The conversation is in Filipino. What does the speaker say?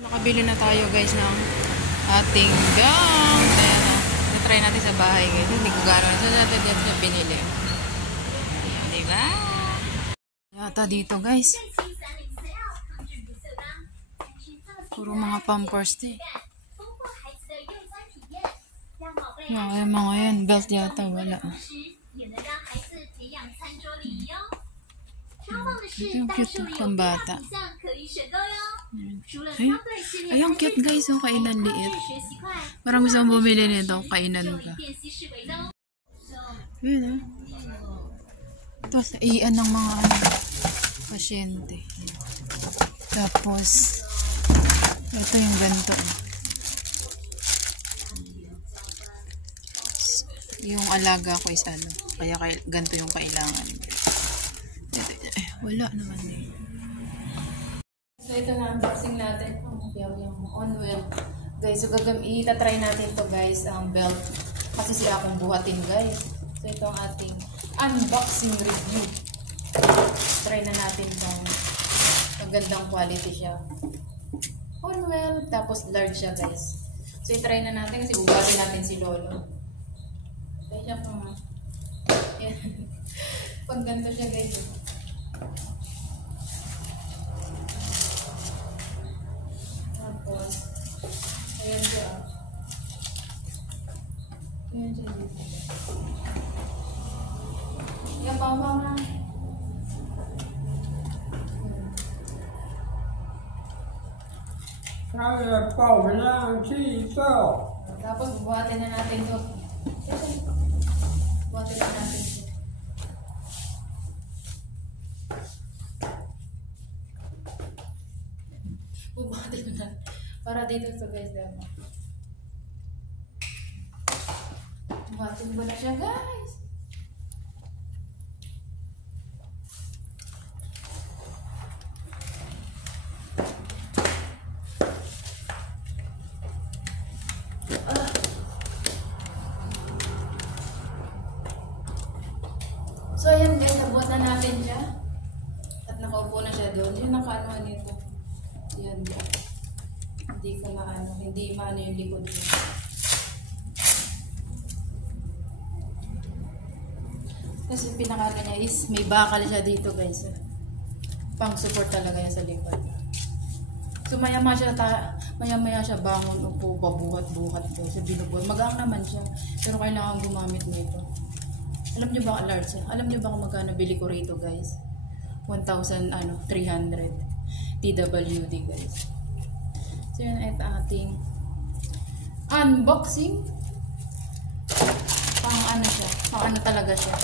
Nakabili na tayo guys ng ating gum. Ayan na. Na-try natin sa bahay guys. Hindi ko gano'n. So natin dito siya binili. Ayan, diba? Yata dito guys. Puro mga pampers din. Yung mga yan. Belt yata. Wala. Ito yung cute pambata. Ay, ang cute guys. Yung kainan liit. Parang gusto mong bumili nito. Kainan ka. Yun ah. Ito sa iyan ng mga pasyente. Tapos ito yung ganito. Yung alaga ko is ano. Kaya ganito yung kailangan. Wala naman eh. So ito na unboxing natin. Yung Onwell. Guys, so itatry natin to guys, ang belt. Kasi sila akong buhatin guys. So ito ang ating unboxing review. Try na natin itong magandang quality siya. Onwell. Tapos large siya guys. So itry na natin kasi buhatin natin si Lolo. Try siya po nga. Pag ganito siya guys. Tapos, ayan siya. Ayan siya dito. Yan, pawang lang. Kaya pa, wala ang sito. Tapos, buhatin na natin ito. Buhatin na natin ito. Buhatin na natin. Para dito ito guys. Buhatin mo na siya guys. So, ayan guys, nabuhat na natin siya. At nakaupo na siya doon. Yun, nakaano nito. Yan. Hindi ko maano. Hindi maano yung likod ko. Tapos yung pinakala niya is may bakal siya dito guys. Pang support talaga yan sa likod. So, maya-maya siya bangon, upo, pabuhat-buhat guys. Sa binubuhat. Magaang naman siya. Pero kailangan gumamit nito. Alam nyo ba, large? Alam nyo ba kung magkano bili ko rito, guys? 1,300 TWD, guys. So, yan, ito ating unboxing. Pang ano siya. Pang ano talaga siya.